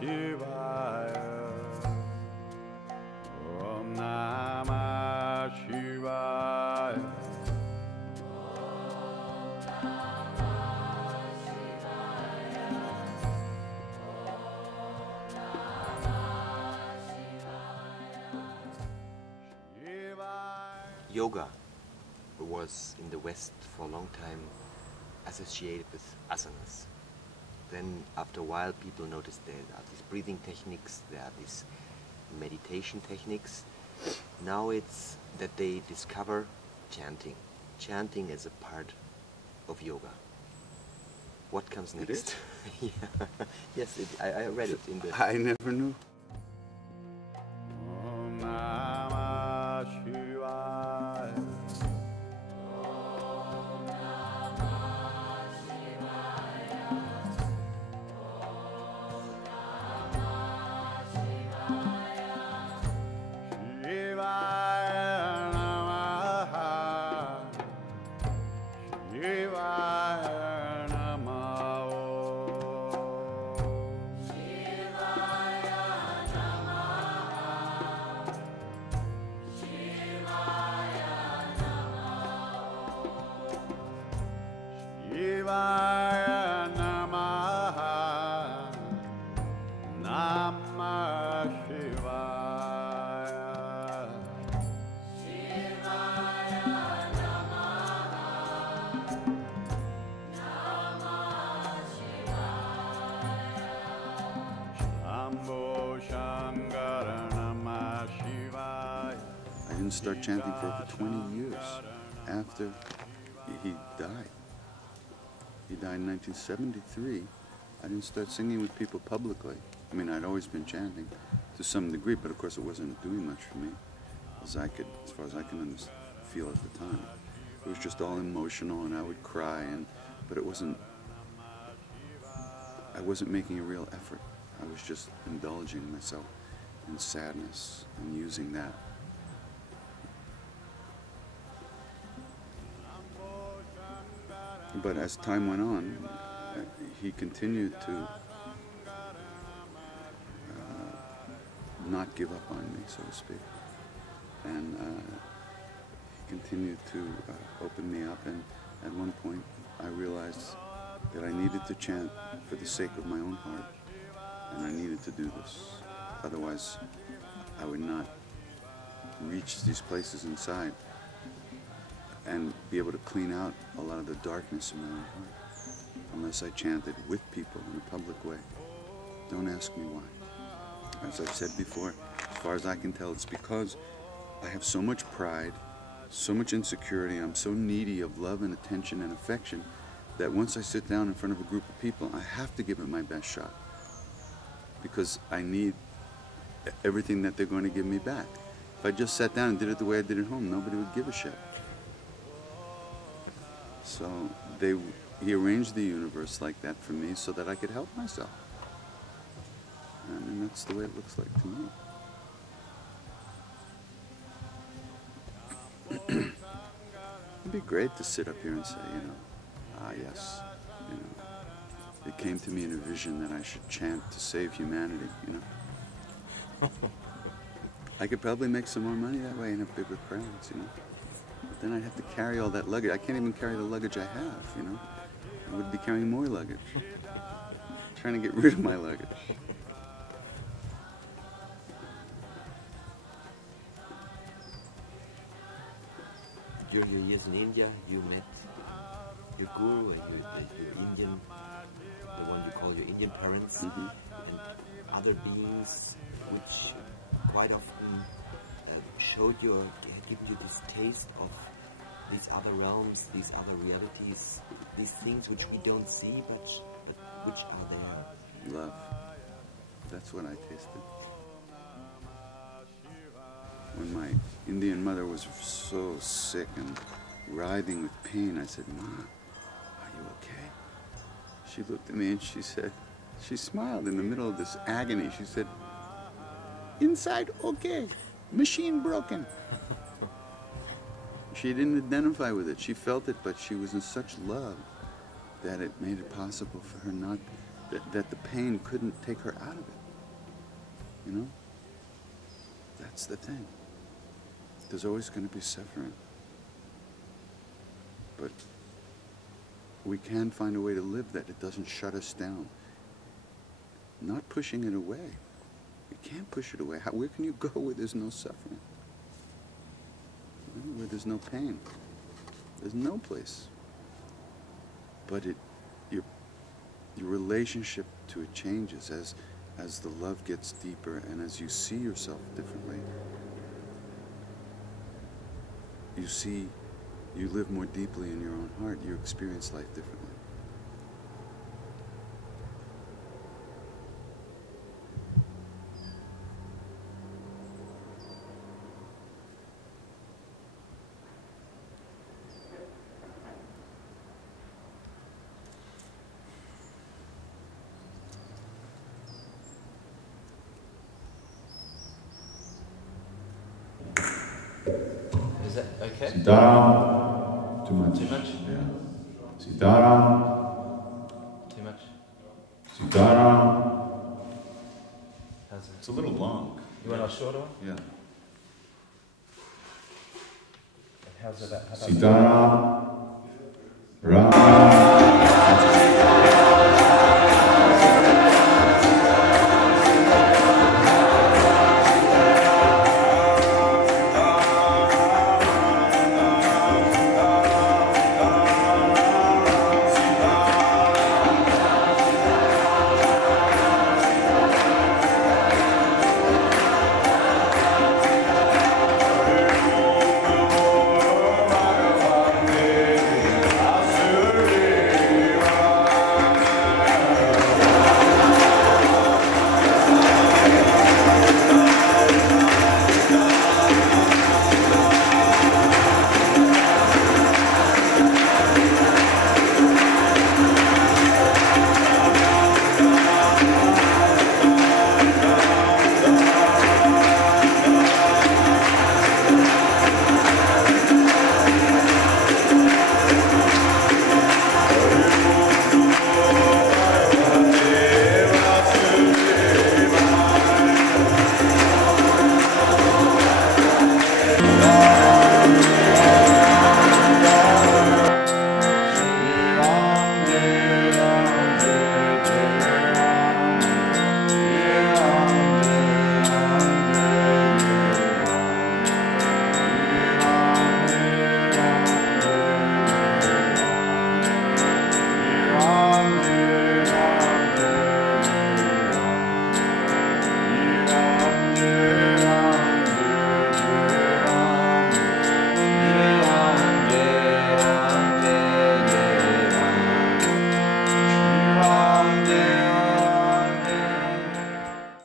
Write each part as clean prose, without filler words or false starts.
Shivaya. Om Namah Shivaya. Yoga was in the West for a long time associated with asanas. Then after a while people noticed there are these breathing techniques, there are these meditation techniques. Now it's that they discover chanting. Chanting is a part of yoga. What comes next? Yeah. Yes, I read it in the... I never knew. Om Namah Shivaya. Om Namah Shivaya. Om Namah Shivaya. Shivaya Namaha. Shivaya Namaha. Shivaya Namaha, Namah Shivaya. Shivaya Namaha, Namah Shivaya. Shambho Shankara Namah Shivaya. I didn't start chanting for over 20 years after he died. He died in 1973. I didn't start singing with people publicly. I mean, I'd always been chanting to some degree, but of course it wasn't doing much for me, as far as I can feel at the time. It was just all emotional, and I would cry, but I wasn't making a real effort. I was just indulging myself in sadness and using that. But as time went on, he continued to not give up on me, so to speak. And he continued to open me up, and at one point I realized that I needed to chant for the sake of my own heart, and I needed to do this. Otherwise, I would not reach these places inside and be able to clean out a lot of the darkness in my own heart unless I chanted with people in a public way. Don't ask me why. As I've said before, as far as I can tell, it's because I have so much pride, so much insecurity, I'm so needy of love and attention and affection that once I sit down in front of a group of people, I have to give it my best shot because I need everything that they're going to give me back. If I just sat down and did it the way I did at home, nobody would give a shit. So he arranged the universe like that for me so that I could help myself. And that's the way it looks like to me. It'd be great to sit up here and say, yes, it came to me in a vision that I should chant to save humanity, I could probably make some more money that way and have bigger crowds, But then I'd have to carry all that luggage. I can't even carry the luggage I have, I would be carrying more luggage. Trying to get rid of my luggage. During your years in India, you met your guru and your Indian, the one you call your Indian parents, and other beings which quite often showed you, had given you this taste of these other realms, these other realities, these things which we don't see, but which are there. Love. That's what I tasted. When my Indian mother was so sick and writhing with pain, I said, "Ma, are you okay?" She looked at me and she said, she smiled in the middle of this agony. She said, "Inside okay, machine broken." She didn't identify with it. She felt it, but she was in such love that it made it possible for her not, that the pain couldn't take her out of it. That's the thing. There's always going to be suffering. But we can find a way to live that it doesn't shut us down. Not pushing it away. You can't push it away. Where can you go where there's no suffering? Where there's no pain? There's no place. But your relationship to it changes as the love gets deeper and as you see yourself differently. You live more deeply in your own heart. You experience life differently. Is that okay? Sitaram. Too much. Too much? Yeah. Sitaram. Too much? Sitaram. How's it? It's a little long. You want a shorter one? Yeah. And how's it? How about Sitaram. Ram.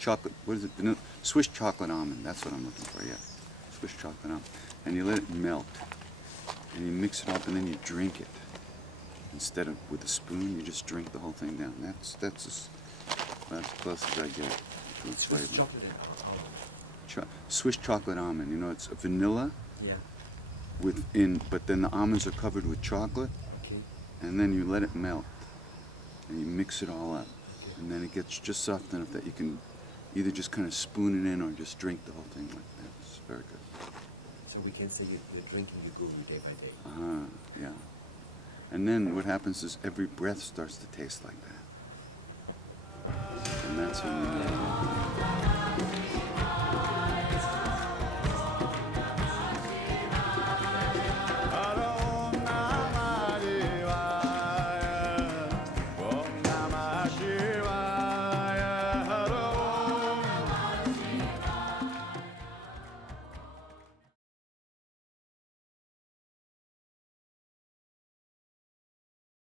Chocolate, what is it? Vanilla, Swiss chocolate almond, that's what I'm looking for, yeah. Swiss chocolate almond. And you let it melt. And you mix it up and then you drink it. Instead of with a spoon, you just drink the whole thing down. That's as close as I get to its flavor. Swiss chocolate almond, you know, it's vanilla. Yeah. But then the almonds are covered with chocolate. Okay. And then you let it melt. And you mix it all up. Okay. And then it gets just soft enough that you can either just kind of spoon it in or just drink the whole thing like that. It's very good. So we can say you're drinking your guru day by day. Yeah. And then what happens is every breath starts to taste like that. And that's when we